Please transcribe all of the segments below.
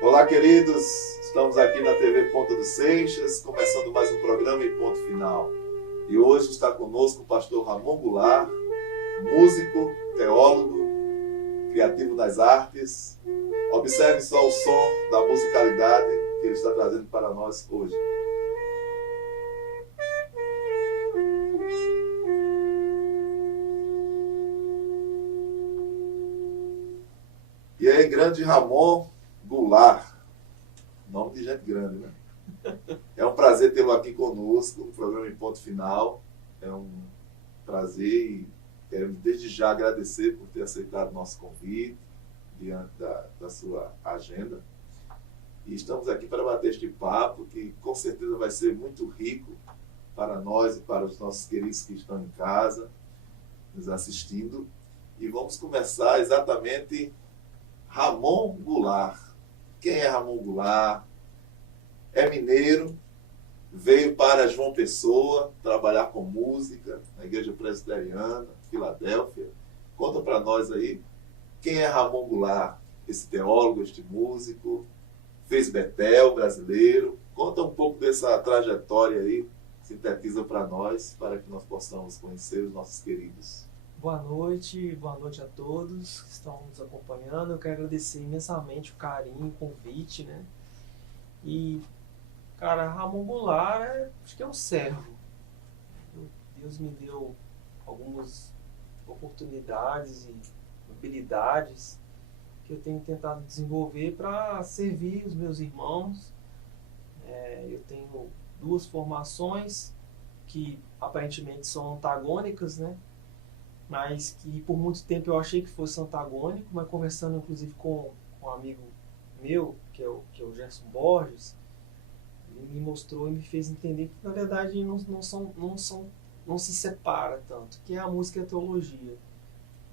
Olá, queridos. Estamos aqui na TV Ponta dos Seixas, começando mais um programa em ponto final. E hoje está conosco o pastor Ramon Goulart, músico, teólogo, criativo nas artes. Observe só o som da musicalidade que ele está trazendo para nós hoje. E aí, grande Ramon Goulart, nome de gente grande, né? É um prazer tê-lo aqui conosco, no programa em ponto final. É um prazer e queremos desde já agradecer por ter aceitado o nosso convite diante da sua agenda. E estamos aqui para bater este papo que com certeza vai ser muito rico para nós e para os nossos queridos que estão em casa, nos assistindo. E vamos começar exatamente Ramon Goulart. Quem é Ramon Goulart? É mineiro, veio para João Pessoa trabalhar com música na Igreja Presbiteriana, Filadélfia. Conta para nós aí, quem é Ramon Goulart? Esse teólogo, este músico, fez Betel, brasileiro. Conta um pouco dessa trajetória aí, sintetiza para nós, para que nós possamos conhecer os nossos queridos. Boa noite a todos que estão nos acompanhando. Eu quero agradecer imensamente o carinho, o convite, né? E, cara, Ramon Goulart, acho que é um servo. Deus me deu algumas oportunidades e habilidades que eu tenho tentado desenvolver para servir os meus irmãos. Eu tenho duas formações que aparentemente são antagônicas, né? Mas que por muito tempo eu achei que fosse antagônico, mas conversando inclusive com um amigo meu, que é o Gerson Borges, ele me mostrou e me fez entender que na verdade não se separa tanto, que é a música e a teologia.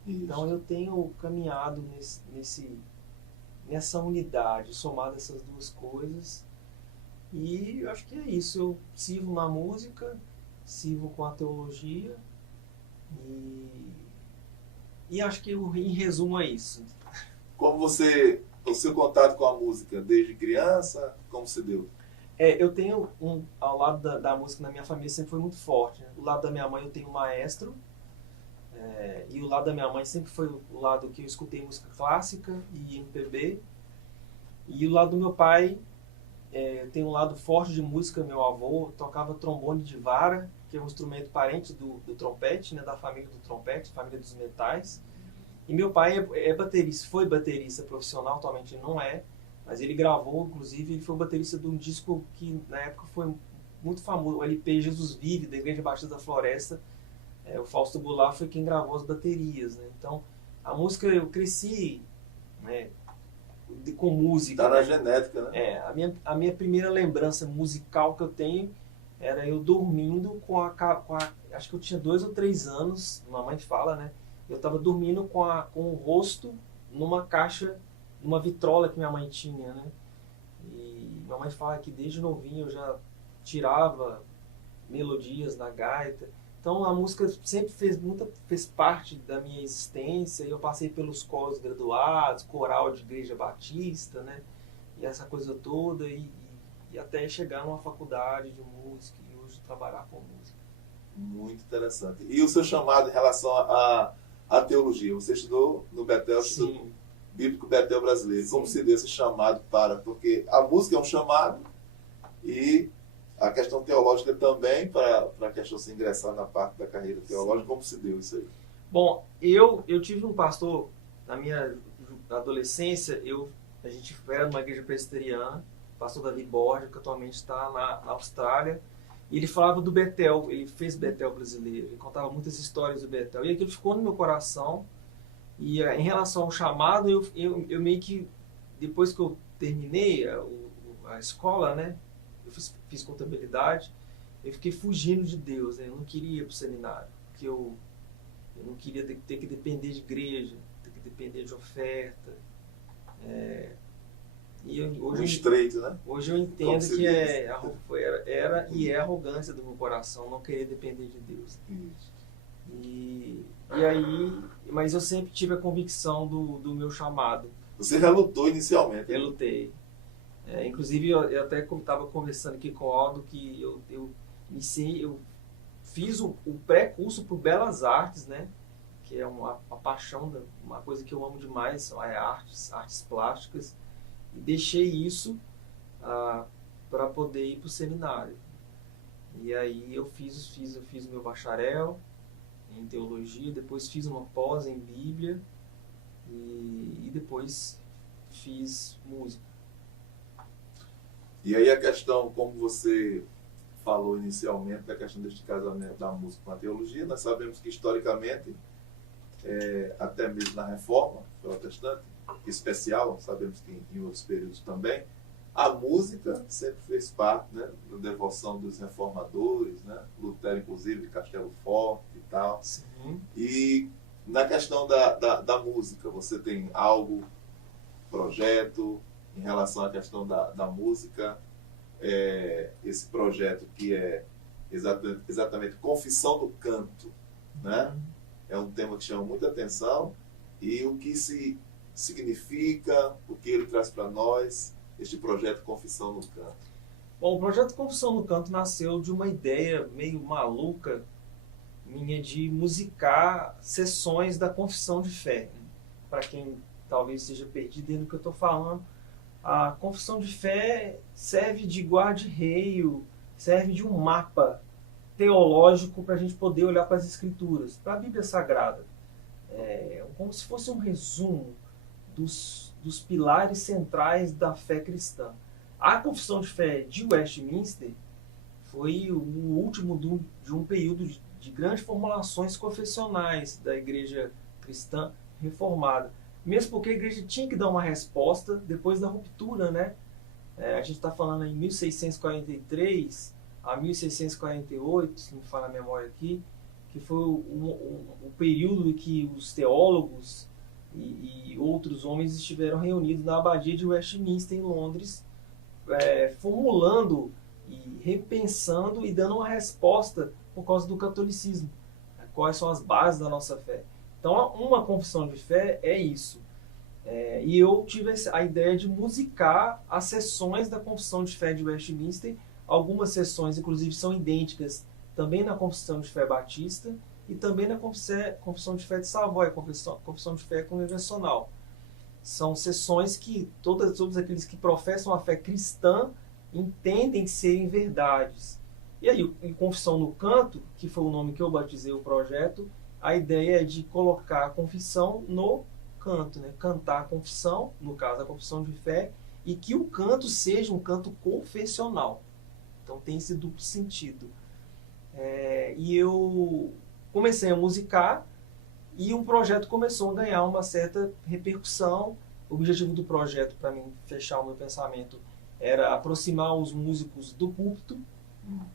Isso. Então eu tenho caminhado nessa unidade, somado essas duas coisas, e eu acho que é isso. Eu sirvo na música, sirvo com a teologia, e acho que em resumo é isso. Como o seu contato com a música, desde criança, como se deu? Eu tenho ao lado da música na minha família sempre foi muito forte, né? Do lado da minha mãe eu tenho um maestro, e o lado da minha mãe sempre foi o lado que eu escutei música clássica e MPB, e o lado do meu pai tem um lado forte de música. Meu avô tocava trombone de vara, que é um instrumento parente do trompete, né, da família do trompete, família dos metais. E meu pai é baterista, foi baterista profissional, atualmente não é, mas ele gravou, inclusive, ele foi baterista de um disco que na época foi muito famoso, o LP Jesus Vive, da Igreja Batista da Floresta. O Fausto Goulart foi quem gravou as baterias, né? Então, a música, eu cresci, né, com música. Está na genética, né? A minha primeira lembrança musical que eu tenho era eu dormindo acho que eu tinha 2 ou 3 anos, mamãe fala, né? Eu estava dormindo com o rosto numa caixa, numa vitrola que minha mãe tinha, né? E minha mãe fala que desde novinho eu já tirava melodias na gaita. Então a música sempre fez parte da minha existência, e eu passei pelos coros graduados, coral de igreja batista, né? E essa coisa toda, e até chegar numa faculdade de música e hoje trabalhar com música. Muito interessante. E o seu chamado em relação à teologia? Você estudou no Betel, Instituto Bíblico Betel Brasileiro. Sim. Como se deu esse chamado porque a música é um chamado e a questão teológica também, para a questão de se ingressar na parte da carreira teológica. Sim. Como se deu isso aí? Bom, eu tive um pastor na minha adolescência. A gente era numa igreja presbiteriana, o pastor Davi Borges, que atualmente está na Austrália, e ele falava do Betel. Ele fez Betel brasileiro, ele contava muitas histórias do Betel, e aquilo ficou no meu coração. E em relação ao chamado, eu meio que, depois que eu terminei a escola, né, eu fiz contabilidade, eu fiquei fugindo de Deus, né? Eu não queria ir para o seminário, porque eu não queria ter que depender de igreja, ter que depender de oferta. Hoje, estreito, né? Hoje eu entendo que era e é a arrogância do meu coração não querer depender de Deus. Isso. E aí, mas eu sempre tive a convicção do meu chamado. Você já lutou inicialmente? Eu lutei. Inclusive, eu até estava conversando aqui com o Aldo que eu fiz o pré-curso para Belas Artes, né? Que é uma paixão, uma coisa que eu amo demais, é artes plásticas. E deixei isso para poder ir para o seminário. E aí eu fiz o meu bacharel em teologia, depois fiz uma pós em Bíblia e depois fiz música. E aí a questão, como você falou inicialmente, da questão deste casamento da música com a teologia, nós sabemos que historicamente, até mesmo na Reforma protestante, especial, sabemos que em outros períodos também, a música sempre fez parte, né, da devoção dos reformadores, né, Lutero, inclusive, Castelo Forte e tal. Sim. E na questão da música, você tem algo, projeto, em relação à questão da música, esse projeto que é exatamente Confissão do Canto, né? É um tema que chama muita atenção e o que se significa, o que ele traz para nós, este projeto Confissão no Canto. Bom, o projeto Confissão no Canto nasceu de uma ideia meio maluca minha de musicar sessões da Confissão de Fé. Para quem talvez esteja perdido no que eu estou falando, a Confissão de Fé serve de guarda-reio, serve de um mapa teológico para a gente poder olhar para as Escrituras, para a Bíblia Sagrada. Como se fosse um resumo dos pilares centrais da fé cristã. A Confissão de Fé de Westminster foi o último de um período de grandes formulações confessionais da Igreja Cristã Reformada. Mesmo porque a Igreja tinha que dar uma resposta depois da ruptura, né? A gente está falando em 1643 a 1648, se me fala a memória aqui, que foi o período em que os teólogos e outros homens estiveram reunidos na abadia de Westminster, em Londres, formulando e repensando e dando uma resposta por causa do catolicismo. Quais são as bases da nossa fé. Então, uma confissão de fé é isso. E eu tive a ideia de musicar as sessões da Confissão de Fé de Westminster. Algumas sessões, inclusive, são idênticas também na Confissão de Fé Batista e também na Confissão de Fé de Savoy, Confissão de Fé Congregacional. São sessões que todos aqueles que professam a fé cristã entendem serem verdades. E aí, em Confissão no Canto, que foi o nome que eu batizei o projeto, a ideia é de colocar a confissão no canto, né? Cantar a confissão, no caso a confissão de fé, e que o canto seja um canto confessional. Então tem esse duplo sentido. E eu comecei a musicar e o projeto começou a ganhar uma certa repercussão. O objetivo do projeto, para mim fechar o meu pensamento, era aproximar os músicos do púlpito,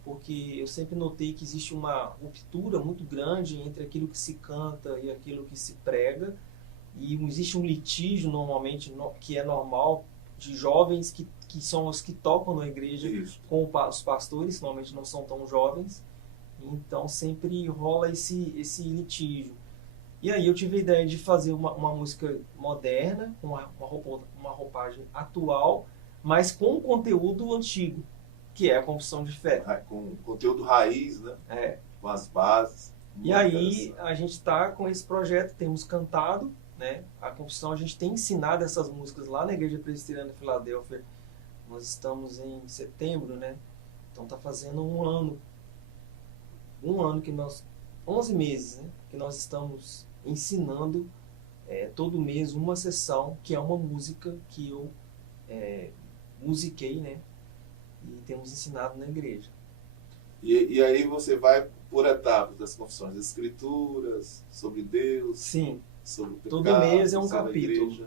porque eu sempre notei que existe uma ruptura muito grande entre aquilo que se canta e aquilo que se prega, e existe um litígio normalmente, que é normal, de jovens que são os que tocam na igreja. Isso. Com os pastores, que normalmente não são tão jovens, então sempre rola esse litígio. E aí eu tive a ideia de fazer uma música moderna, com uma roupagem atual, mas com um conteúdo antigo, que é a Confissão de Fé. Com conteúdo raiz, né? Com as bases. E aí a gente está com esse projeto, temos cantado, né? A Confissão, a gente tem ensinado essas músicas lá na Igreja Presbiteriana de Filadélfia. Nós estamos em setembro, né? Então está fazendo um ano que nós, 11 meses, né? Que nós estamos ensinando todo mês uma sessão, que é uma música que eu musiquei, né? E temos ensinado na igreja. E aí você vai por etapas das confissões, das escrituras, sobre Deus. Sim. Sobre o pecado, todo mês é um capítulo.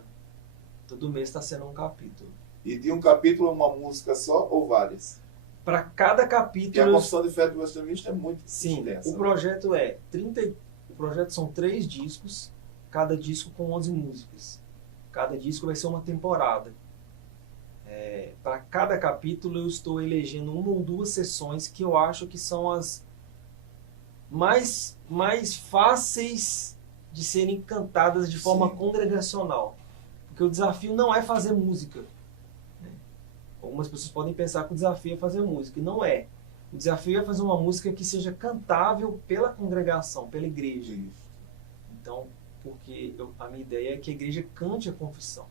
Todo mês está sendo um capítulo. E de um capítulo é uma música só ou várias? Para cada capítulo... E a Confissão de Fé do Westminster é muito extensa. Sim, o projeto o projeto são 3 discos, cada disco com 11 músicas. Cada disco vai ser uma temporada. Para cada capítulo eu estou elegendo 1 ou 2 sessões que eu acho que são as mais fáceis de serem cantadas de forma congregacional. Porque o desafio não é fazer música. Algumas pessoas podem pensar que o desafio é fazer música, e não é. O desafio é fazer uma música que seja cantável pela congregação, pela igreja. Então, porque a minha ideia é que a igreja cante a confissão.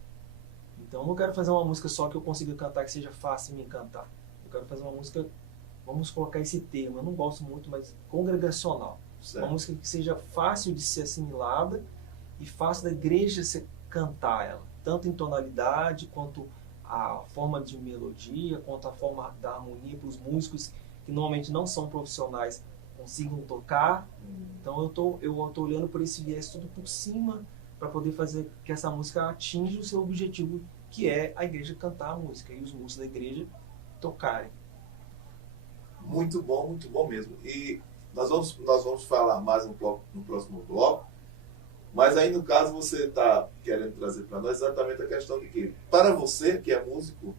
Então, eu não quero fazer uma música só que eu consiga cantar, que seja fácil me cantar. Eu quero fazer uma música, vamos colocar esse termo, eu não gosto muito, mas congregacional. Certo. Uma música que seja fácil de ser assimilada e fácil da igreja cantar ela. Tanto em tonalidade, quanto a forma de melodia, quanto a forma da harmonia para os músicos que normalmente não são profissionais consigam tocar. Então eu tô olhando por esse viés tudo por cima para poder fazer que essa música atinja o seu objetivo, que é a igreja cantar a música e os músicos da igreja tocarem. Muito bom mesmo. E nós vamos falar mais no próximo bloco, mas aí no caso você está querendo trazer para nós exatamente a questão de que, para você que é músico,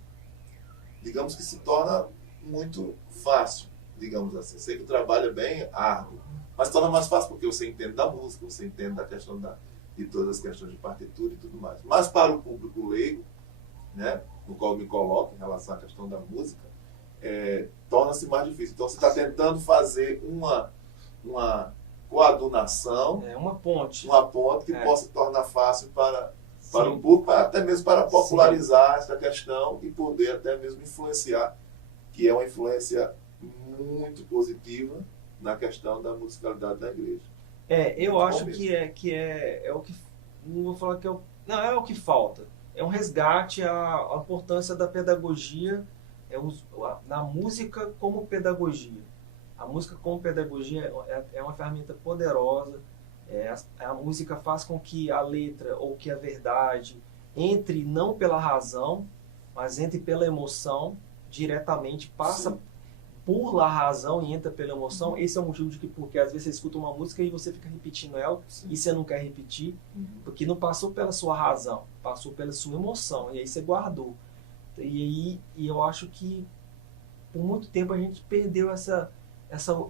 digamos que se torna muito fácil, digamos assim. Sei que o trabalho é bem árduo, mas torna mais fácil porque você entende da música, você entende da questão de todas as questões de partitura e tudo mais. Mas para o público leigo, né, no qual eu me coloco em relação à questão da música, torna-se mais difícil. Então você está tentando fazer uma coadunação, uma ponte que possa tornar fácil para Sim. o público, até mesmo para popularizar essa questão e poder até mesmo influenciar, que é uma influência muito positiva na questão da musicalidade da igreja. Eu acho que é o que, não vou falar que não é o que falta. É um resgate à importância da pedagogia, na música como pedagogia. A música como pedagogia é uma ferramenta poderosa. A música faz com que a letra ou que a verdade entre não pela razão, mas entre pela emoção, diretamente, passa Sim. por a razão e entra pela emoção. Esse é o motivo de que, porque às vezes você escuta uma música e você fica repetindo ela, Sim. e você não quer repetir, porque não passou pela sua razão, passou pela sua emoção, e aí você guardou. E eu acho que por muito tempo a gente perdeu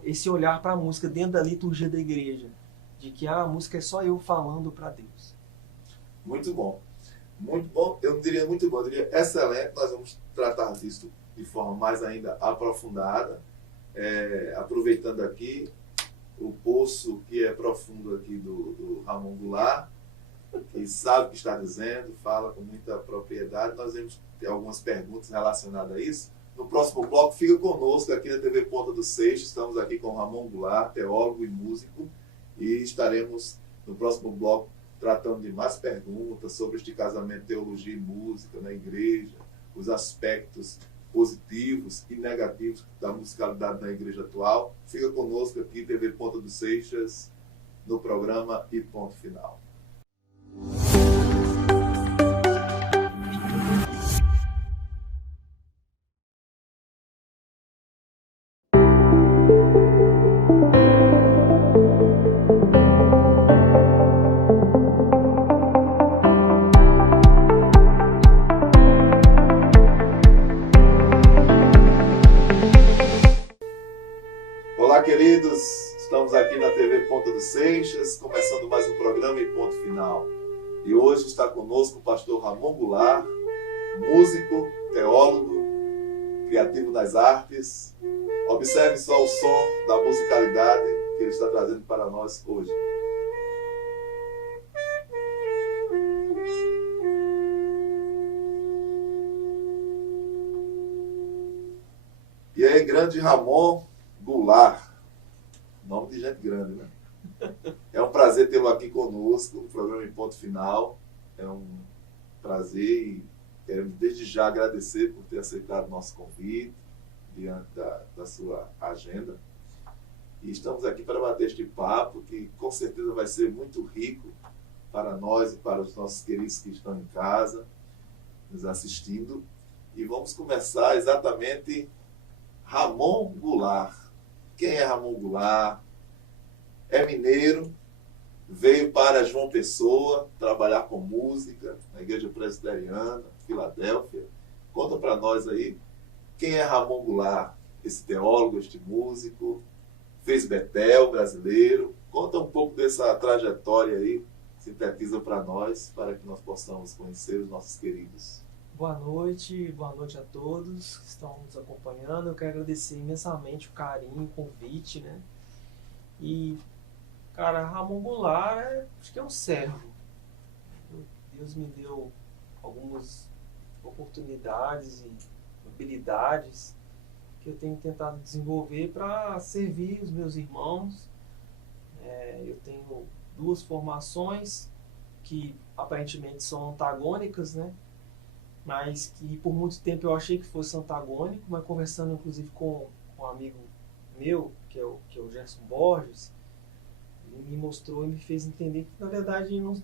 esse olhar para a música dentro da liturgia da igreja, de que a música é só eu falando para Deus. Muito bom. Muito bom. Eu não diria muito bom, eu diria excelente. Nós vamos tratar disso de forma mais ainda aprofundada, aproveitando aqui o poço que é profundo aqui do Ramon Goulart, que sabe o que está dizendo, fala com muita propriedade. Nós vamos ter algumas perguntas relacionadas a isso. No próximo bloco, fica conosco aqui na TV Ponta do Seixo. Estamos aqui com o Ramon Goulart, teólogo e músico, e estaremos no próximo bloco tratando de mais perguntas sobre este casamento, teologia e música na igreja, os aspectos positivos e negativos da musicalidade na igreja atual. Fica conosco aqui, TV Ponta dos Seixas, no programa E Ponto Final. Olá, queridos, estamos aqui na TV Ponta dos Seixas, começando mais um programa E Ponto Final. E hoje está conosco o pastor Ramon Goulart, músico, teólogo, criativo nas artes. Observe só o som da musicalidade que ele está trazendo para nós hoje. E aí, grande Ramon Goulart, nome de gente grande, né? É um prazer tê-lo aqui conosco no programa Em Ponto Final. É um prazer e queremos desde já agradecer por ter aceitado o nosso convite diante da sua agenda. E estamos aqui para bater este papo que com certeza vai ser muito rico para nós e para os nossos queridos que estão em casa nos assistindo. E vamos começar exatamente Ramon Goulart. Quem é Ramon Goulart? É mineiro, veio para João Pessoa trabalhar com música na Igreja Presbiteriana, Filadélfia. Conta para nós aí, quem é Ramon Goulart? Esse teólogo, este músico, fez Betel, brasileiro. Conta um pouco dessa trajetória aí, sintetiza para nós, para que nós possamos conhecer os nossos queridos. boa noite a todos que estão nos acompanhando. Eu quero agradecer imensamente o carinho, o convite, né? E, cara, Ramon Goulart, acho que é um servo. Deus me deu algumas oportunidades e habilidades que eu tenho tentado desenvolver para servir os meus irmãos. Eu tenho duas formações que aparentemente são antagônicas, né? Mas que por muito tempo eu achei que fosse antagônico, mas conversando inclusive com um amigo meu, que é o Gerson Borges, ele me mostrou e me fez entender que na verdade não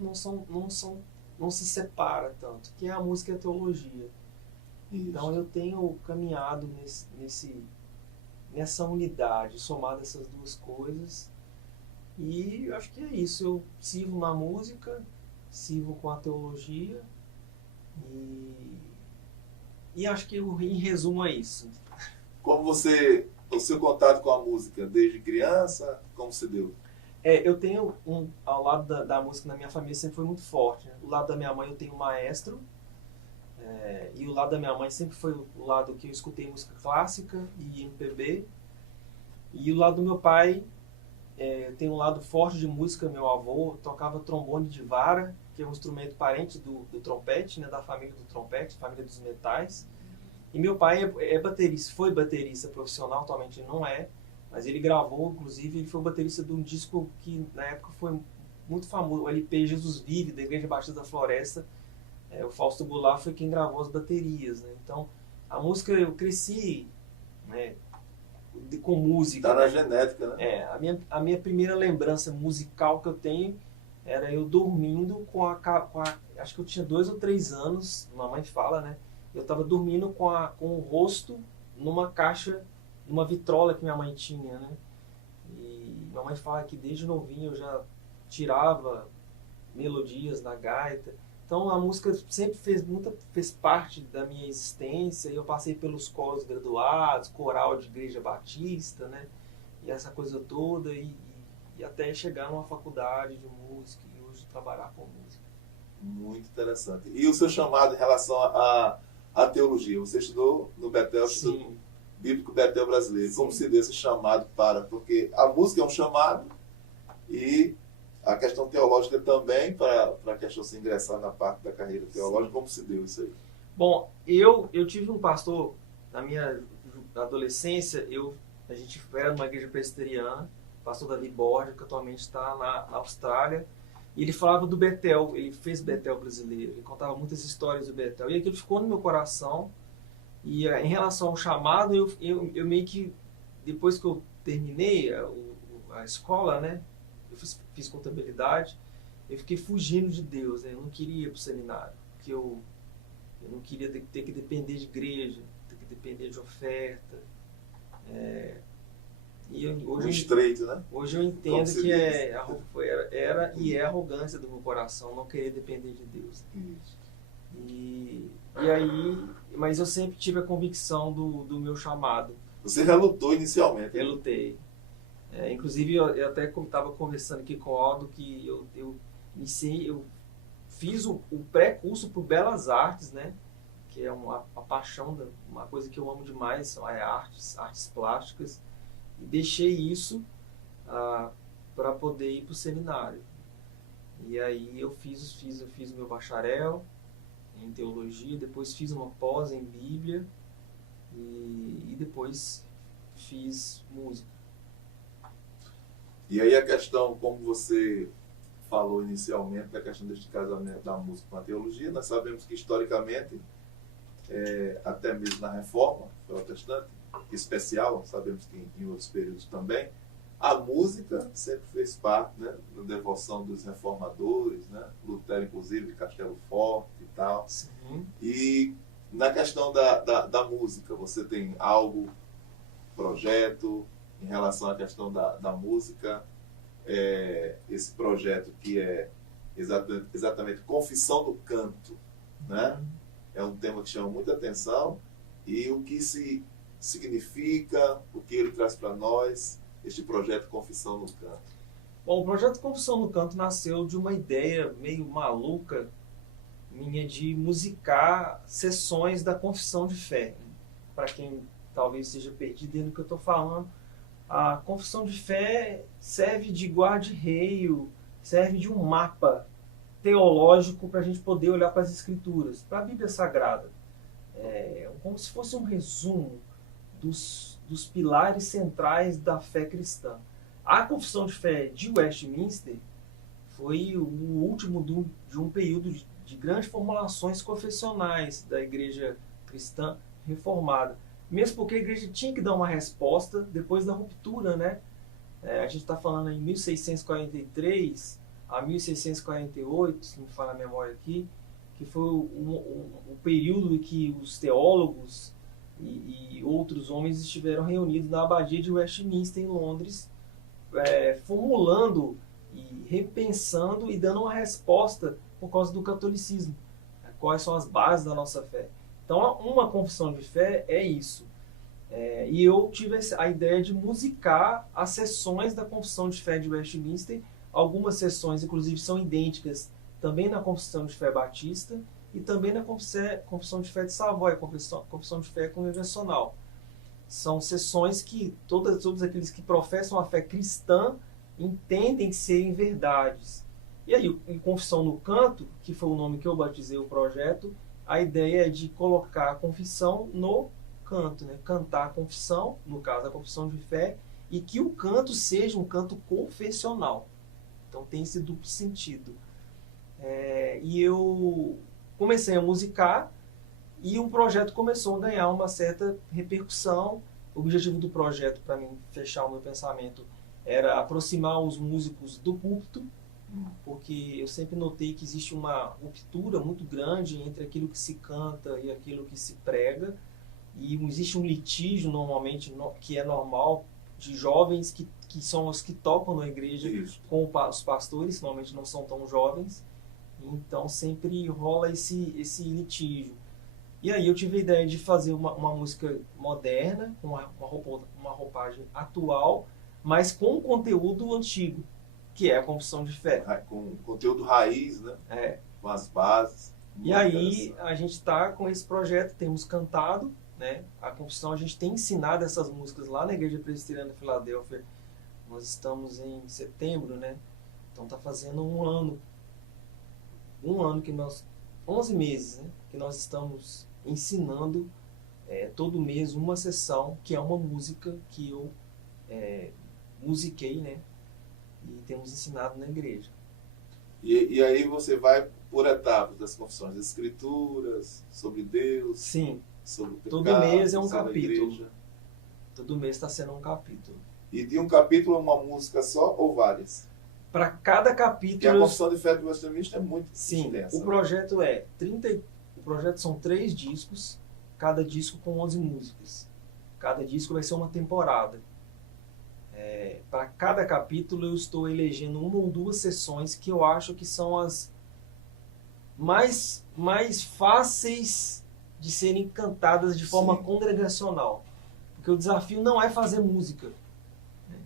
se separa tanto, que é a música e a teologia. Isso. Então eu tenho caminhado nessa unidade, somado essas duas coisas, e eu acho que é isso. Eu sirvo na música, sirvo com a teologia, e acho que em resumo é isso. Como o seu contato com a música, desde criança, como se deu? Eu tenho ao lado da música na minha família sempre foi muito forte, né? Do lado da minha mãe eu tenho um maestro, e o lado da minha mãe sempre foi o lado que eu escutei música clássica e MPB, e o lado do meu pai tem um lado forte de música. Meu avô tocava trombone de vara, que é um instrumento parente do trompete, né? Da família do trompete, família dos metais. E meu pai é baterista, foi baterista profissional, atualmente não é, mas ele gravou, inclusive, ele foi o baterista de um disco que na época foi muito famoso, o LP Jesus Vive, da Igreja Batista da Floresta. O Fausto Goulart foi quem gravou as baterias, né? Então, a música, eu cresci, né, com música. Tá na genética, né? A minha primeira lembrança musical que eu tenho era eu dormindo acho que eu tinha 2 ou 3 anos, mamãe fala, né? Eu estava dormindo com o rosto numa caixa, numa vitrola que minha mãe tinha, né? E minha mãe fala que desde novinho eu já tirava melodias da gaita. Então a música sempre fez parte da minha existência, e eu passei pelos coros graduados, coral de igreja batista, né? E essa coisa toda, e até chegar numa faculdade de música e hoje trabalhar com música. Muito interessante. E o seu chamado em relação à teologia? Você estudou no Betel, Instituto Bíblico Betel Brasileiro. Sim. Como se deu esse chamado porque a música é um chamado, e a questão teológica também, para a questão de se ingressar na parte da carreira teológica. Sim. Como se deu isso aí? Bom, eu tive um pastor, na minha adolescência, a gente era numa igreja presbiteriana, o pastor Davi Borges, que atualmente está na Austrália, e ele falava do Betel, ele fez Betel brasileiro, ele contava muitas histórias do Betel, e aquilo ficou no meu coração. E em relação ao chamado, eu meio que, depois que eu terminei a escola, né, eu fiz contabilidade, eu fiquei fugindo de Deus, né? Eu não queria ir para o seminário, porque eu não queria ter que depender de igreja, ter que depender de oferta. Hoje, estreito, né? Hoje eu entendo que era e é a arrogância do meu coração não querer depender de Deus. Isso. E aí, mas eu sempre tive a convicção do meu chamado. Você relutou inicialmente? Relutei. Inclusive, eu até estava conversando aqui com o Aldo, que eu fiz o pré-curso por Belas Artes, né? Que é uma paixão, uma coisa que eu amo demais, são artes plásticas. E deixei isso para poder ir para o seminário. E aí eu fiz o meu bacharel em teologia, depois fiz uma pós em Bíblia e depois fiz música. E aí a questão, como você falou inicialmente, da questão deste casamento da música com a teologia, nós sabemos que historicamente, até mesmo na Reforma Protestante, especial, sabemos que em outros períodos também, a música sempre fez parte, né, da devoção dos reformadores, né, Lutero inclusive, Castelo Forte e tal. Sim. E na questão da música, você tem algo, projeto em relação à questão da música, esse projeto que é exatamente Confissão no Canto, né? É um tema que chama muita atenção, e o que se significa, o que ele traz para nós, este projeto Confissão no Canto. Bom, o projeto Confissão no Canto nasceu de uma ideia meio maluca minha de musicar sessões da confissão de fé. Para quem talvez esteja perdido dentro do que eu estou falando, a confissão de fé serve de guarda-reio, serve de um mapa teológico para a gente poder olhar para as Escrituras, para a Bíblia Sagrada. Como se fosse um resumo dos pilares centrais da fé cristã. A confissão de fé de Westminster foi o último de um período de grandes formulações confessionais da igreja cristã reformada. Mesmo porque a igreja tinha que dar uma resposta depois da ruptura, né? A gente está falando em 1643 a 1648, se me fala a memória aqui, que foi o período em que os teólogos e outros homens estiveram reunidos na abadia de Westminster, em Londres, formulando e repensando e dando uma resposta por causa do catolicismo. Quais são as bases da nossa fé. Então, uma confissão de fé é isso. E eu tive a ideia de musicar as sessões da confissão de fé de Westminster. Algumas sessões, inclusive, são idênticas também na confissão de fé batista e também na confissão de fé de Savoy, a confissão de fé congregacional. São sessões que todos aqueles que professam a fé cristã entendem serem verdades. E aí, em Confissão no Canto, que foi o nome que eu batizei o projeto, a ideia é de colocar a confissão no canto, né? Cantar a confissão, no caso a confissão de fé, e que o canto seja um canto confessional. Então tem esse duplo sentido. E eu comecei a musicar e o projeto começou a ganhar uma certa repercussão. O objetivo do projeto, para mim fechar o meu pensamento, era aproximar os músicos do púlpito, porque eu sempre notei que existe uma ruptura muito grande entre aquilo que se canta e aquilo que se prega, e existe um litígio normalmente que é normal de jovens que são os que tocam na igreja. Isso. Com os pastores, que normalmente não são tão jovens, então sempre rola esse litígio. E aí eu tive a ideia de fazer uma música moderna, com uma roupagem atual, mas com um conteúdo antigo, que é a confissão de fé. Com conteúdo raiz, né? Com as bases. E aí a gente está com esse projeto, temos cantado, né? A confissão, a gente tem ensinado essas músicas lá na Igreja Presbiteriana de Filadélfia. Nós estamos em setembro, né? Então está fazendo um ano que 11 meses, né? Que nós estamos ensinando todo mês uma sessão, que é uma música que eu musiquei, né? E temos ensinado na igreja. E aí você vai por etapas das confissões, das escrituras, sobre Deus. Sim. Sobre o pecado, todo mês é um capítulo. Todo mês está sendo um capítulo. E de um capítulo é uma música só ou várias? Para cada capítulo... E a confissão de fé do Westminster é muito extensa. Sim, o projeto O projeto são 3 discos, cada disco com 11 músicas. Cada disco vai ser uma temporada. Para cada capítulo eu estou elegendo 1 ou 2 sessões que eu acho que são as mais fáceis de serem cantadas de forma congregacional. Porque o desafio não é fazer música. Né?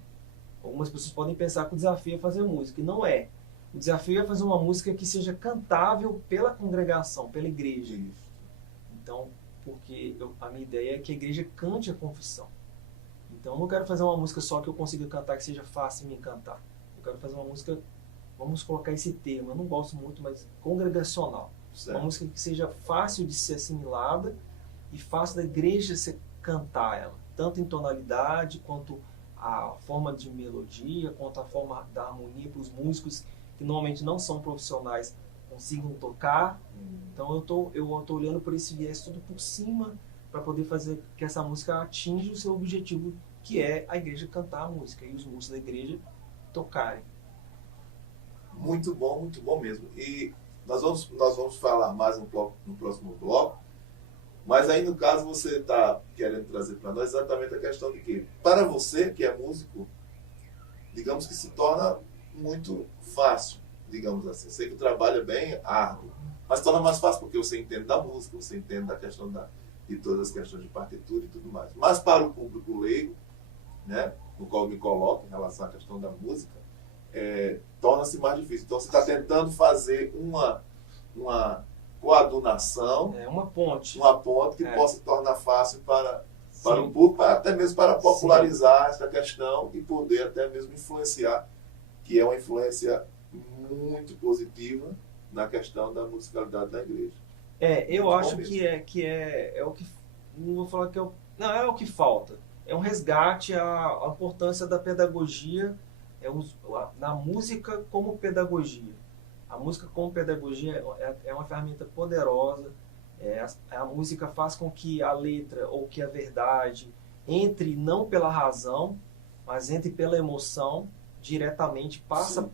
Algumas pessoas podem pensar que o desafio é fazer música, e não é. O desafio é fazer uma música que seja cantável pela congregação, pela igreja. Isso. Então, porque a minha ideia é que a igreja cante a confissão. Então eu não quero fazer uma música só que eu consiga cantar, que seja fácil de me cantar. Eu quero fazer uma música, vamos colocar esse termo, eu não gosto muito, mas congregacional. Certo. Uma música que seja fácil de ser assimilada e fácil da igreja cantar ela. Tanto em tonalidade, quanto a forma de melodia, quanto a forma da harmonia para os músicos que normalmente não são profissionais consigam tocar. Então eu tô olhando por esse viés tudo por cima para poder fazer que essa música atinja o seu objetivo, que é a igreja cantar a música e os músicos da igreja tocarem. Muito bom mesmo. E nós vamos falar mais no próximo bloco, mas aí no caso você está querendo trazer para nós exatamente a questão de que, para você que é músico, digamos que se torna muito fácil, digamos assim. Eu sei que o trabalho é bem árduo, mas torna mais fácil porque você entende da música, você entende da questão de todas as questões de partitura e tudo mais. Mas para o público leigo, né, no qual eu me coloco em relação à questão da música, torna-se mais difícil. Então você está tentando fazer uma coadunação, uma ponte. uma ponte que possa tornar fácil para o Sim. público, até mesmo para popularizar essa questão e poder até mesmo influenciar, que é uma influência muito positiva na questão da musicalidade da igreja. Eu Muito acho bom que é o que... Não vou falar que não, é o que falta. É um resgate à importância da pedagogia, na música como pedagogia. A música como pedagogia é uma ferramenta poderosa. A música faz com que a letra ou que a verdade entre não pela razão, mas entre pela emoção, diretamente, passa Sim.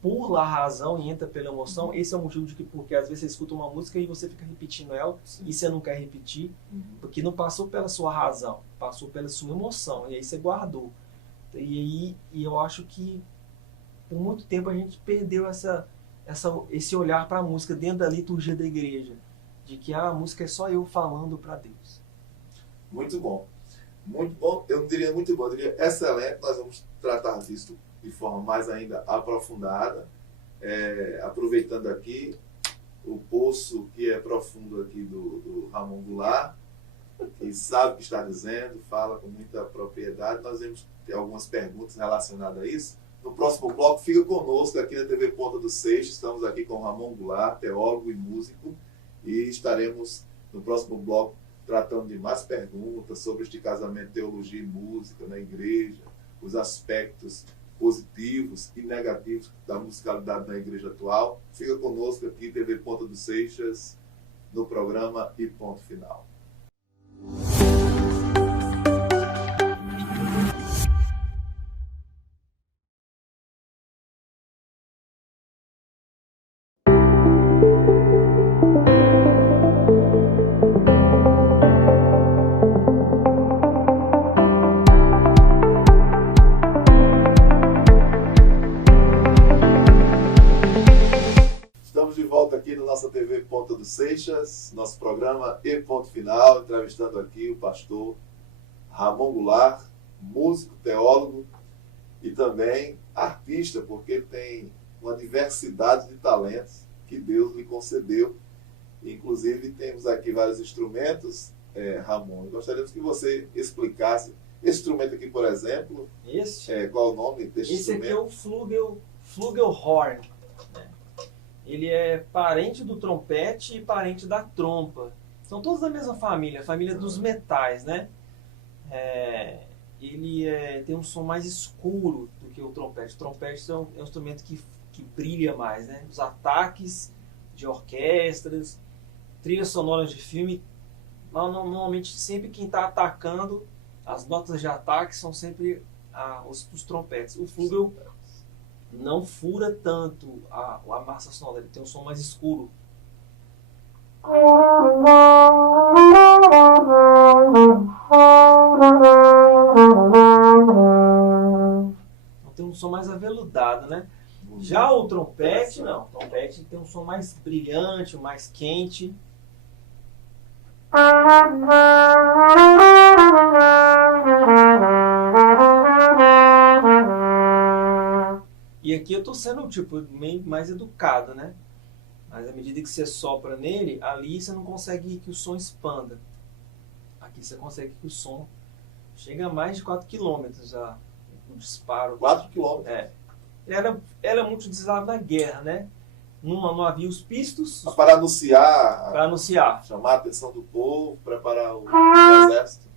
por a razão e entra pela emoção. Esse é o motivo de que, porque às vezes você escuta uma música e você fica repetindo ela, Sim. e você não quer repetir, porque não passou pela sua razão, passou pela sua emoção, e aí você guardou. E eu acho que por muito tempo a gente perdeu esse olhar para a música dentro da liturgia da igreja, de que a música é só eu falando para Deus. Muito bom. Muito bom. Eu não diria muito bom, eu diria excelente. Nós vamos tratar disso de forma mais ainda aprofundada, aproveitando aqui o poço que é profundo aqui do Ramon Goulart, que sabe o que está dizendo, fala com muita propriedade. Nós vamos ter algumas perguntas relacionadas a isso. No próximo bloco, fica conosco aqui na TV Ponta do Seixo. Estamos aqui com o Ramon Goulart, teólogo e músico, e estaremos no próximo bloco tratando de mais perguntas sobre este casamento, teologia e música na igreja, os aspectos positivos e negativos da musicalidade na igreja atual. Fica conosco aqui, TV Ponta dos Seixas, no programa E Ponto Final. Nossa TV Ponta dos Seixas, nosso programa E Ponto Final, entrevistando aqui o pastor Ramon Goulart, músico, teólogo e também artista, porque ele tem uma diversidade de talentos que Deus lhe concedeu. Inclusive temos aqui vários instrumentos, Ramon. Gostaríamos que você explicasse esse instrumento aqui, por exemplo. Qual o nome desse instrumento? Esse aqui é o Flugelhorn. Ele é parente do trompete e parente da trompa. São todos da mesma família, a família dos metais, né? Ele tem um som mais escuro do que o trompete. O trompete é um instrumento que brilha mais, né? Os ataques de orquestras, trilhas sonoras de filme, normalmente sempre quem está atacando, as notas de ataque são sempre os trompetes. O flugel não fura tanto a massa sonora, ele tem um som mais escuro. Então tem um som mais aveludado, né? Já o trompete, não. O trompete tem um som mais brilhante, mais quente. E aqui eu tô sendo, meio mais educado, né? Mas à medida que você sopra nele, ali você não consegue que o som expanda. Aqui você consegue que o som chegue a mais de 4 km o disparo. 4 km? Ele era muito utilizado na guerra, né? Não havia os pistos. Para anunciar. Para anunciar. Chamar a atenção do povo, preparar o exército.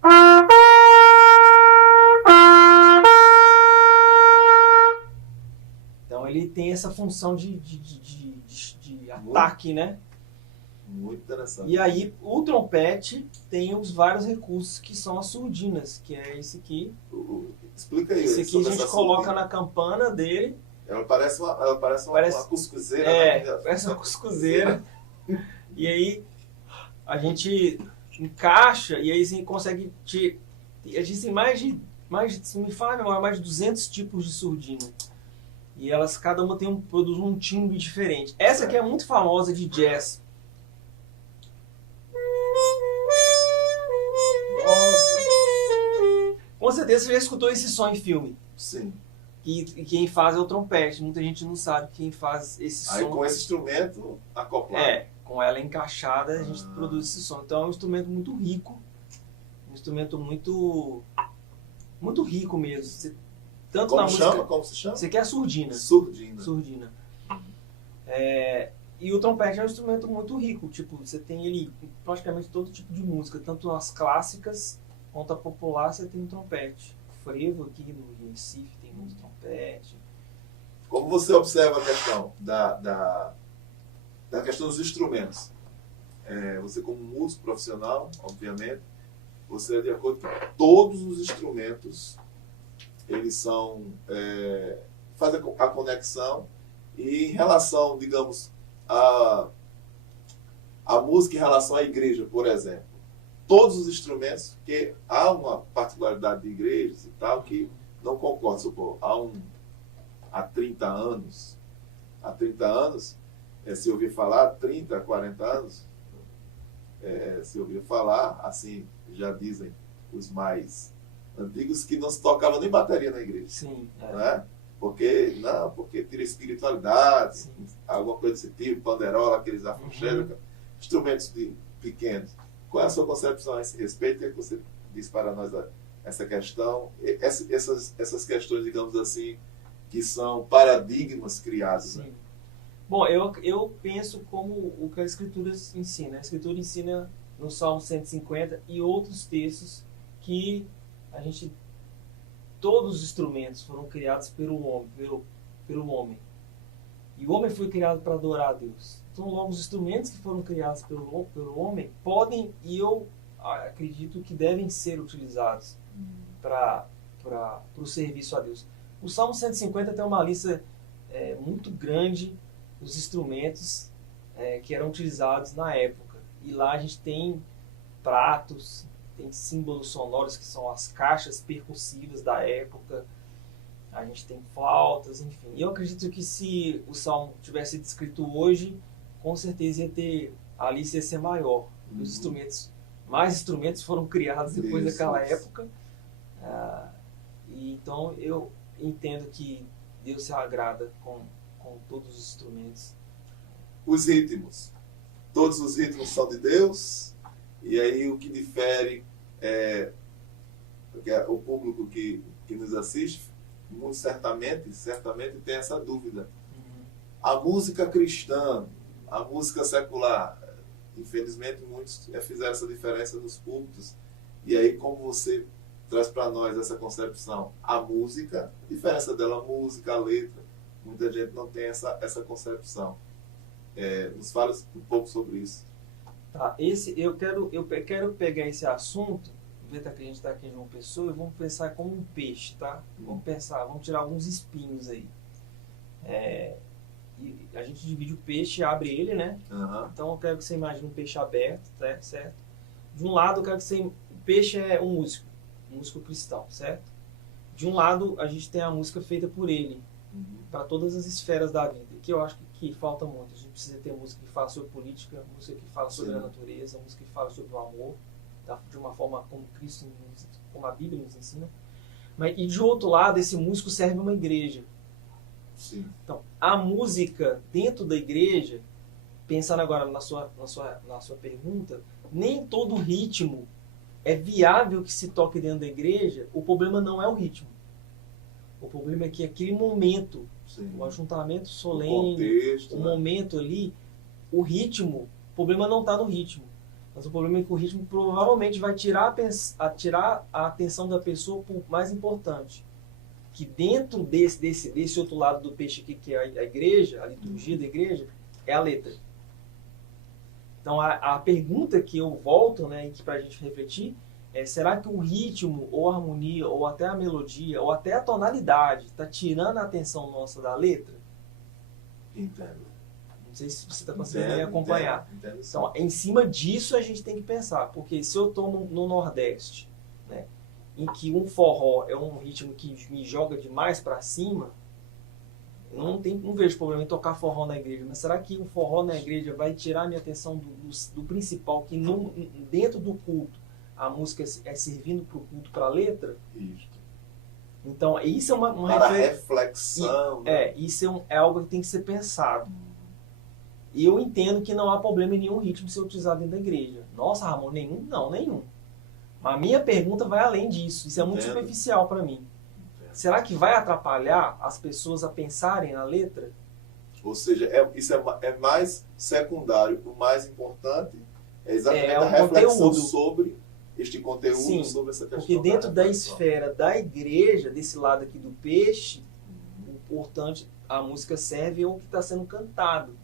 Então ele tem essa função de ataque, né? Muito interessante. E aí o trompete tem os vários recursos que são as surdinas, que é esse aqui. Explica aí. Esse aqui a gente coloca na campana dele. Ela parece uma cuscuzeira. Parece uma cuscuzeira. E aí a gente encaixa e aí você consegue... Existem mais de 200 tipos de surdina. E elas, cada uma produz um timbre diferente. Essa aqui é muito famosa de jazz. Nossa! Com certeza você já escutou esse som em filme. Sim. E quem faz é o trompete. Muita gente não sabe quem faz esse som. Aí com esse instrumento acoplado. com ela encaixada, a gente produz esse som. Então é um instrumento muito rico, um instrumento muito rico mesmo. Tanto Como na chama? música, Como se chama? você quer a surdina. Surdina. E o trompete é um instrumento muito rico, tipo, você tem ele em praticamente todo tipo de música, tanto as clássicas quanto a popular, você tem um trompete. O frevo aqui no Recife tem muito trompete. Como você observa a questão da questão dos instrumentos? Você como músico profissional, obviamente, você é de acordo com todos os instrumentos, eles são fazem a conexão, e em relação, digamos, a música em relação à igreja, por exemplo, todos os instrumentos, porque há uma particularidade de igrejas e tal que não concordam. Supor, há 30 anos, se ouvir falar, 30, 40 anos, se ouvir falar, assim, já dizem os mais antigos, que não se tocava nem bateria na igreja. Sim. Né? Porque tira espiritualidade, Sim. alguma coisa desse tipo, panderola, aqueles afonxéricos, instrumentos pequenos. Qual é a sua concepção a esse respeito? O que é que você diz para nós essa questão? Essas questões, digamos assim, que são paradigmas criados. Sim. Né? Bom, eu penso como o que a Escritura ensina. A Escritura ensina no Salmo 150 e outros textos que todos os instrumentos foram criados pelo homem. E o homem foi criado para adorar a Deus. Então, logo, os instrumentos que foram criados pelo homem podem, e eu acredito que devem ser utilizados para o serviço a Deus. O Salmo 150 tem uma lista muito grande dos instrumentos que eram utilizados na época. E lá a gente tem pratos, tem símbolos sonoros que são as caixas percussivas da época, a gente tem flautas, enfim. E eu acredito que se o Salmo tivesse sido escrito hoje, com certeza a lista ia ser maior. Mais instrumentos foram criados depois daquela época. E então eu entendo que Deus se agrada com todos os instrumentos. Os ritmos. Todos os ritmos são de Deus, e aí o que difere porque o público que nos assiste, muito certamente tem essa dúvida. A música cristã, a música secular, infelizmente muitos fizeram essa diferença nos púlpitos. E aí, como você traz para nós essa concepção? A música, a diferença dela, a música, a letra, muita gente não tem essa concepção. Nos fala um pouco sobre isso. Tá, eu quero pegar esse assunto, aproveitar que a gente está aqui em João Pessoa, e vamos pensar como um peixe, tá? Vamos tirar alguns espinhos aí. E a gente divide o peixe, abre ele, né? Uhum. Então eu quero que você imagine um peixe aberto, tá? Certo? De um lado eu quero que você... O peixe é um músico cristão, certo? De um lado a gente tem a música feita por ele, para todas as esferas da vida, que eu acho que falta muito. A gente precisa ter música que fala sobre política, música que fala sobre a natureza, música que fala sobre o amor, de uma forma como Cristo, como a Bíblia nos ensina. E de outro lado, esse músico serve uma igreja. Sim. Então, a música dentro da igreja, pensando agora na sua pergunta, nem todo ritmo é viável que se toque dentro da igreja. O problema não é o ritmo. O problema é que aquele momento, o ajuntamento solene, contexto, o momento ali, o ritmo, o problema não está no ritmo. Mas o problema é que o ritmo provavelmente vai tirar a atenção da pessoa para o mais importante. Que dentro desse outro lado do peixe aqui, que é a igreja, a liturgia da igreja, é a letra. Então a pergunta que eu volto, né, e que para a gente refletir, será que o ritmo, ou a harmonia, ou até a melodia, ou até a tonalidade está tirando a atenção nossa da letra? Entendo. Não sei se você está conseguindo me acompanhar. Entendo. Então, em cima disso a gente tem que pensar, porque se eu estou no Nordeste, né, em que um forró é um ritmo que me joga demais para cima, não vejo problema em tocar forró na igreja, mas será que o forró na igreja vai tirar a minha atenção do principal, que dentro do culto a música é servindo para o culto, para a letra? Isso. Então, isso é uma reflexão. Isso é algo que tem que ser pensado. E eu entendo que não há problema em nenhum ritmo ser utilizado dentro da igreja. Nossa, Ramon, nenhum? Não, nenhum. Mas a minha pergunta vai além disso. Isso é muito superficial para mim. Será que vai atrapalhar as pessoas a pensarem na letra? Ou seja, isso é mais secundário. O mais importante é exatamente a reflexão conteúdo. sobre este conteúdo, Sim, sobre essa questão. Porque dentro da esfera da igreja, desse lado aqui do peixe, o importante, a música serve ao que está sendo cantado.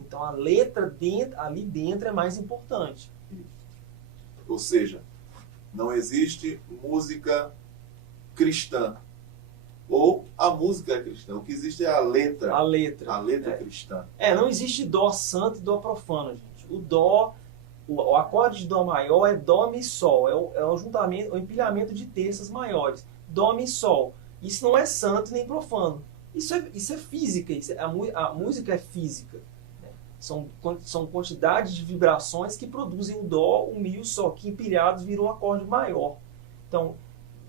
Então a letra ali dentro é mais importante. Ou seja, não existe música cristã. Ou a música é cristã. O que existe é a letra. A letra. A letra cristã. Não existe dó santo e dó profano, gente. O dó, o acorde de dó maior é dó, mi, sol. É o juntamento, o empilhamento de terças maiores. Dó, mi, sol. Isso não é santo nem profano. Isso é física. A música é física. Né? São quantidades de vibrações que produzem o dó, o mi e o sol, que empilhados viram um acorde maior. Então,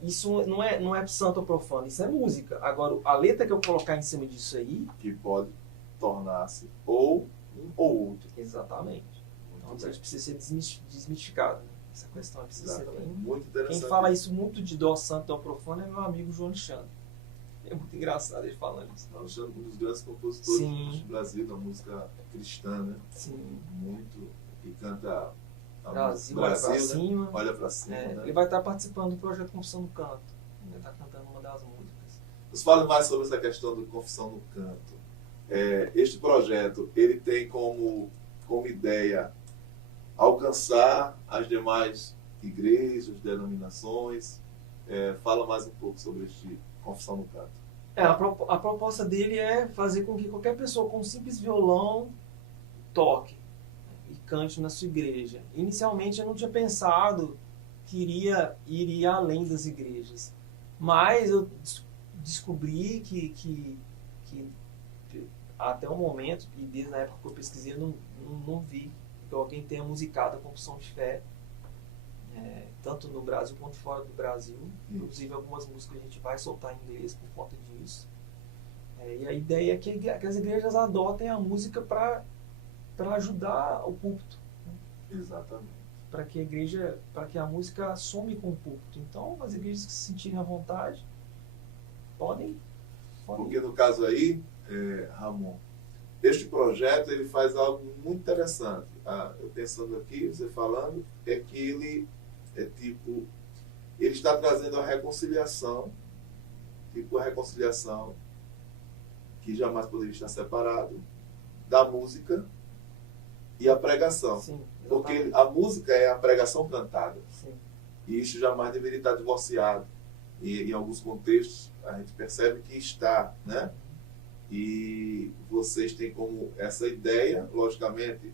isso não é santo ou profano, isso é música. Agora, a letra que eu colocar em cima disso aí... Que pode tornar-se ou um ou outro. Exatamente. Então, isso precisa ser desmistificado. Né? Essa questão precisa ser bem... Muito interessante. Quem fala isso muito de dó santo e dó profano é meu amigo João Alexandre. É muito engraçado ele falando isso. João Alexandre, um dos grandes compositores do Brasil, da música cristã, né? Sim. Muito. E canta... Brasil, olha pra cima. Olha pra cima, né? Ele vai estar participando do projeto Confissão no Canto. Ele vai estar cantando uma das músicas. Nos fale mais sobre essa questão do Confissão no Canto. Este projeto, ele tem como ideia alcançar as demais igrejas, denominações. Fala mais um pouco sobre este Confissão no Canto. A proposta dele é fazer com que qualquer pessoa com um simples violão toque e cante na sua igreja. Inicialmente eu não tinha pensado que iria além das igrejas, mas eu descobri que até o momento, e desde na época que eu pesquisei, eu não vi que alguém tenha musicado a Confissão de Fé, tanto no Brasil quanto fora do Brasil. Inclusive algumas músicas a gente vai soltar em inglês por conta disso. E a ideia é que as igrejas adotem a música para ajudar o púlpito. Né? Exatamente. Para que a música some com o púlpito. Então, as igrejas que se sentirem à vontade podem. Porque no caso aí, Ramon, este projeto ele faz algo muito interessante. Eu pensando aqui, você falando, é que ele ele está trazendo a reconciliação, a reconciliação que jamais poderia estar separado da música e a pregação. Sim, porque a música é a pregação cantada. Sim. E isso jamais deveria estar divorciado. E em alguns contextos a gente percebe que está, né? E vocês têm como essa ideia, logicamente,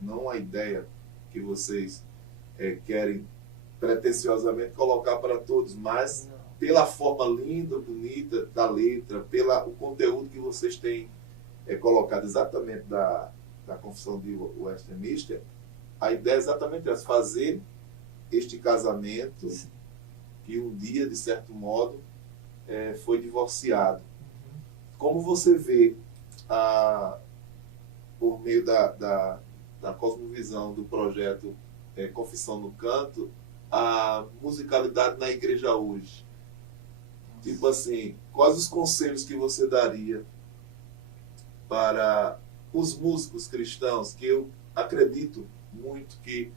não a ideia que vocês querem pretensiosamente colocar para todos, mas pela forma linda, bonita da letra, pelo conteúdo que vocês têm colocado exatamente da Confissão de Westminster, a ideia é exatamente essa, fazer este casamento que um dia, de certo modo, foi divorciado. Como você vê, por meio da cosmovisão do projeto Confissão no Canto, a musicalidade na igreja hoje? Tipo assim, quais os conselhos que você daria para os músicos cristãos, que eu acredito muito que,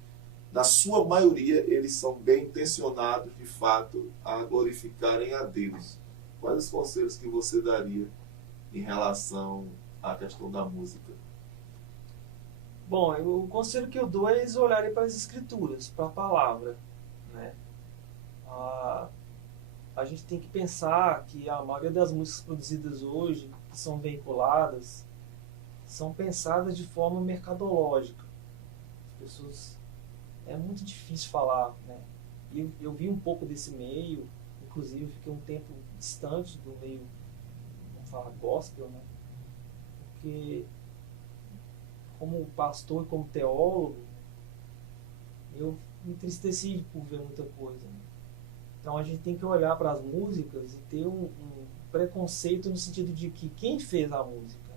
na sua maioria, eles são bem intencionados, de fato, a glorificarem a Deus? Quais os conselhos que você daria em relação à questão da música? Bom, o conselho que eu dou é eles olharem para as escrituras, para a palavra. Né? A gente tem que pensar que a maioria das músicas produzidas hoje, que são veiculadas, são pensadas de forma mercadológica. As pessoas... É muito difícil falar, né? Eu vi um pouco desse meio, inclusive fiquei um tempo distante do meio, vamos falar, gospel, né? Porque, como pastor e como teólogo, eu me entristeci por ver muita coisa. Né? Então a gente tem que olhar para as músicas e ter um preconceito no sentido de que quem fez a música.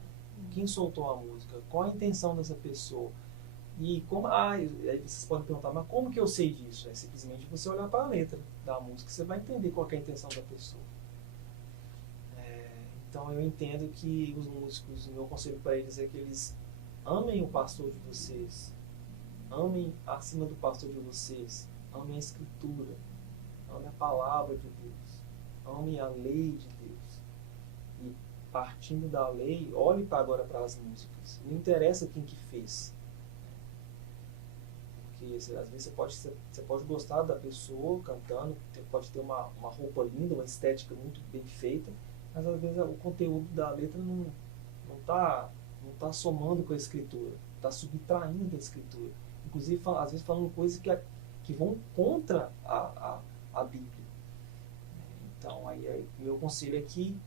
Quem soltou a música? Qual a intenção dessa pessoa? E como, aí vocês podem perguntar, mas como que eu sei disso? É simplesmente você olhar para a letra da música, você vai entender qual que é a intenção da pessoa. Então eu entendo que os músicos, o meu conselho para eles é que eles amem o pastor de vocês, amem acima do pastor de vocês, amem a escritura, amem a palavra de Deus, amem a lei de Deus. E partindo da lei, olhe agora para as músicas. Não interessa quem que fez. Porque às vezes você pode gostar da pessoa cantando, pode ter uma roupa linda, uma estética muito bem feita, mas às vezes o conteúdo da letra não tá somando com a escritura, está subtraindo da escritura. Inclusive, às vezes falando coisas que vão contra a Bíblia. Então, aí meu conselho é que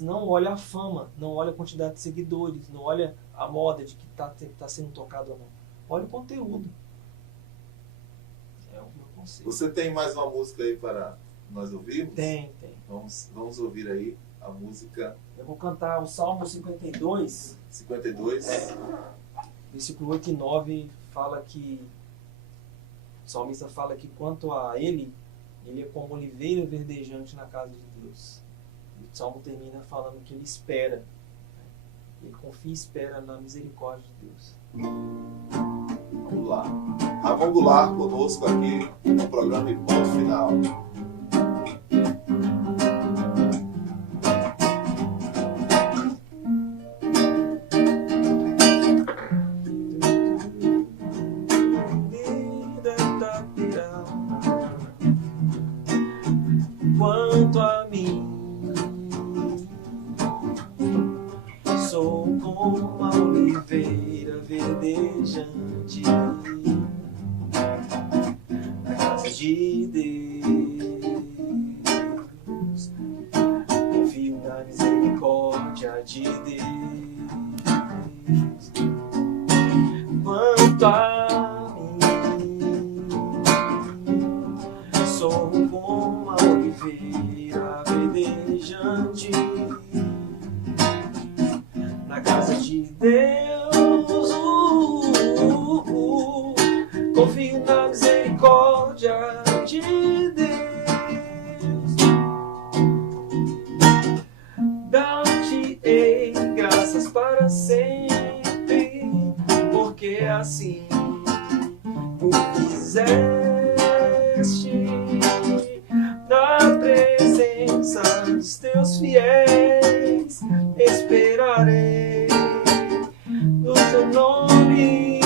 não olhe a fama, não olhe a quantidade de seguidores, não olhe a moda de que está sendo tocado ou não. Olhe o conteúdo. É o meu conselho. Você tem mais uma música aí para nós ouvirmos? Tem. Vamos ouvir aí a música. Eu vou cantar o Salmo 52. 52. Versículo 8 e 9 fala que o salmista fala que quanto a ele é como oliveira verdejante na casa de Deus. E o salmo termina falando que ele espera, ele confia e espera na misericórdia de Deus. Vamos lá. Ramon Goulart conosco aqui no programa E Ponto Final. Quanto a mim, sou como a oliveira verdejante na casa de Deus. Confio na misericórdia de Deus. Quanto a mim, sou como a oliveira verdejante na casa de Deus. Confio na misericórdia de Deus. Dar-te-ei graças para sempre, porque assim o fizeste. Na presença dos teus fiéis esperarei no teu nome.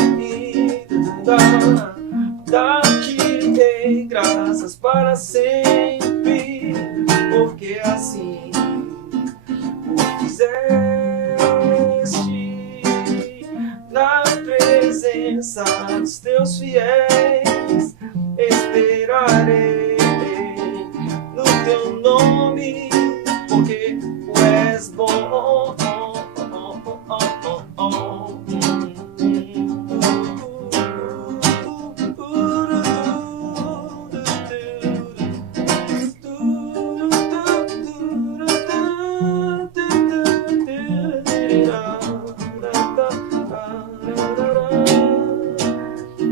Dar-te-ei graças para sempre, porque assim o fizeste. Na presença dos teus fiéis esperarei no teu nome, porque tu és bom.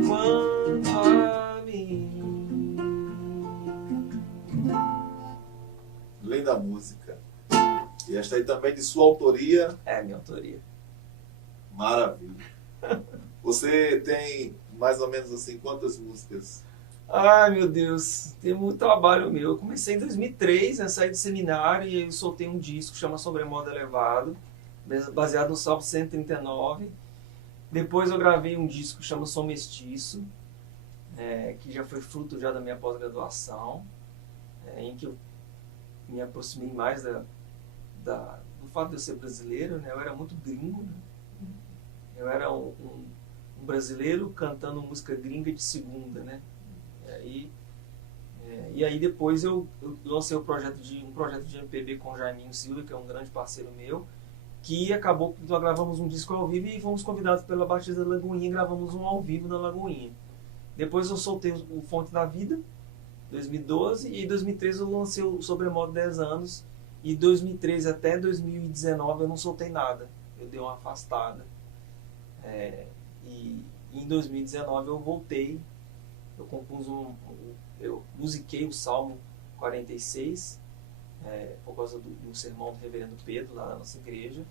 Quanto a mim. Linda música. E esta aí também de sua autoria. É minha autoria. Maravilha. Você tem mais ou menos assim quantas músicas? Ai, meu Deus, tem muito trabalho meu. Eu comecei em 2003, né, saí do seminário e eu soltei um disco que chama Sobremodo Elevado, baseado no Salmo 139. Depois eu gravei um disco que chama Som Mestiço, que já foi fruto já da minha pós-graduação, em que eu me aproximei mais do fato de eu ser brasileiro, né? Eu era muito gringo, né? Eu era um brasileiro cantando música gringa de segunda, né? E aí depois eu lancei um projeto de MPB com o Jaiminho Silva, que é um grande parceiro meu, que acabou que nós gravamos um disco ao vivo e fomos convidados pela Batista da Lagoinha e gravamos um ao vivo na Lagoinha. Depois eu soltei o Fonte da Vida, 2012, e em 2013 eu lancei o Sobremodo 10 anos, e 2013 até 2019 eu não soltei nada. eu dei uma afastada. E em 2019 eu voltei, eu compus eu musiquei o Salmo 46, por causa do sermão do reverendo Pedro lá na nossa igreja,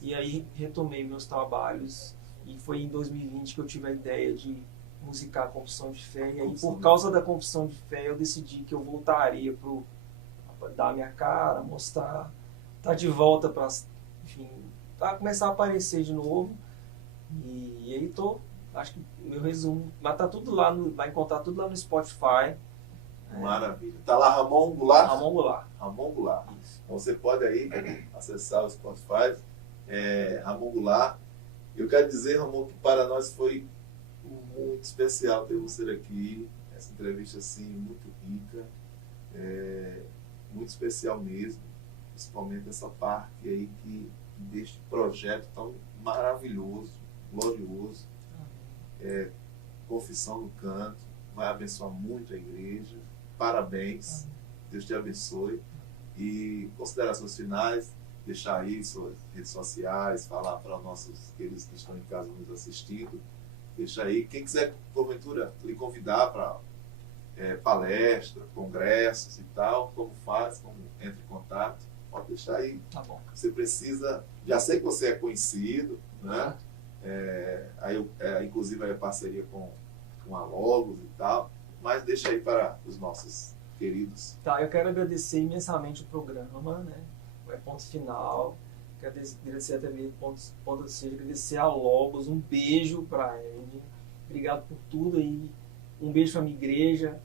e aí retomei meus trabalhos, e foi em 2020 que eu tive a ideia de musicar a Confissão de Fé, e aí por causa da Confissão de Fé eu decidi que eu voltaria para dar a minha cara, mostrar, estar de volta para, enfim, para começar a aparecer de novo. E aí acho que meu resumo, mas tá tudo lá, vai encontrar tudo lá no Spotify. Maravilha. Tá lá Ramon Goulart? Ramon Goulart. Ramon Goulart. Isso. Então você pode aí acessar o Spotify, Ramon Goulart. Eu quero dizer, Ramon, que para nós foi muito especial ter você aqui. Essa entrevista assim, muito rica, muito especial mesmo, principalmente essa parte aí deste projeto tão maravilhoso, glorioso. Confissão no Canto, vai abençoar muito a igreja. Parabéns, Deus te abençoe. E considerações finais, deixar aí suas redes sociais, falar para os nossos queridos que estão em casa nos assistindo, deixa aí, quem quiser porventura lhe convidar para palestra, congressos e tal, como faz, como entra em contato, pode deixar aí. Tá bom. Você precisa, já sei que você é conhecido, né? Inclusive a parceria com a Logos e tal, mas deixa aí para os nossos queridos. Tá, eu quero agradecer imensamente o programa, né? Ponto Final. Quero agradecer também agradecer a Logos, um beijo para ele. Obrigado por tudo aí. Um beijo para a minha igreja,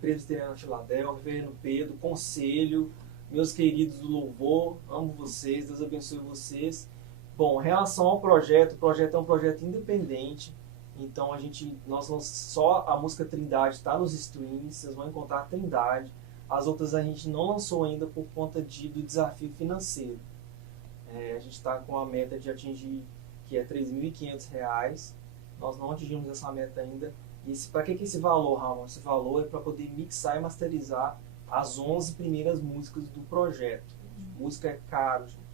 Presbiteriana Filadélfia, Reverendo Pedro, Conselho, meus queridos do Louvor, amo vocês, Deus abençoe vocês. Bom, em relação ao projeto, o projeto é um projeto independente, então nós vamos, só a música Trindade está nos streams, vocês vão encontrar a Trindade. As outras a gente não lançou ainda por conta do desafio financeiro. A gente está com a meta de atingir, que é R$ 3.500. Nós não atingimos essa meta ainda. E para que esse valor, Ramon? Esse valor é para poder mixar e masterizar as 11 primeiras músicas do projeto. Música é caro, gente.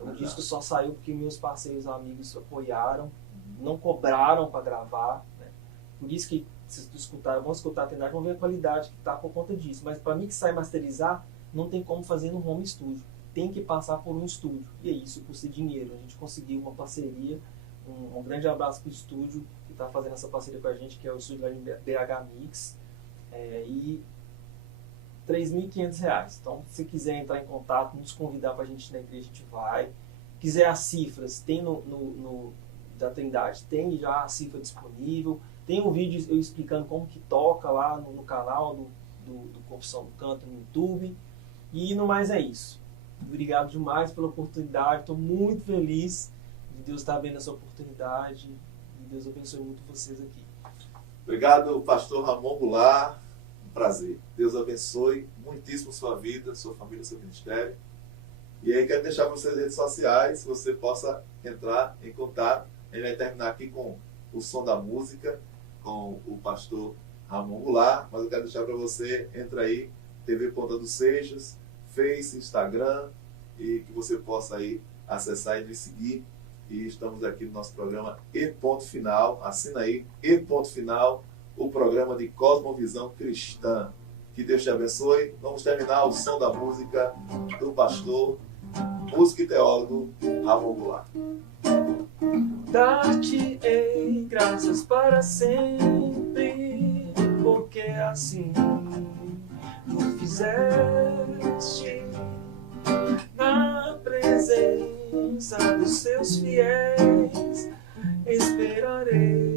O disco só saiu porque meus parceiros amigos apoiaram, não cobraram para gravar, né? Por isso que vocês vão escutar a Trindade, vão ver a qualidade que está por conta disso. Mas para mixar e masterizar, não tem como fazer no home studio. Tem que passar por um estúdio. E é isso, custa dinheiro. A gente conseguiu uma parceria. Um grande abraço para o estúdio que está fazendo essa parceria com a gente, que é o estúdio lá de BH Mix. E R$ 3.500. Então, se quiser entrar em contato, nos convidar para a gente ir na igreja, a gente vai. Quiser as cifras, tem da Trindade, tem já a cifra disponível. Tem um vídeo eu explicando como que toca lá no canal do Confissão do Canto no YouTube. E no mais é isso. Obrigado demais pela oportunidade. Estou muito feliz de Deus estar vendo essa oportunidade. E Deus abençoe muito vocês aqui. Obrigado, pastor Ramon Goulart. Um prazer. Deus abençoe muitíssimo sua vida, sua família, seu ministério. E aí quero deixar vocês as redes sociais, que você possa entrar em contato. A gente vai terminar aqui com o som da música, com o pastor Ramon Goulart, mas eu quero deixar para você, entra aí, TV Ponta dos Seixos, Face, Instagram, e que você possa aí acessar e nos seguir. E estamos aqui no nosso programa E Ponto Final, assina aí, E Ponto Final, o programa de Cosmovisão Cristã. Que Deus te abençoe. Vamos terminar o som da música do pastor, músico e teólogo Ramon Goulart. Dar-te-ei graças para sempre, porque assim tu fizeste na presença dos seus fiéis. Esperarei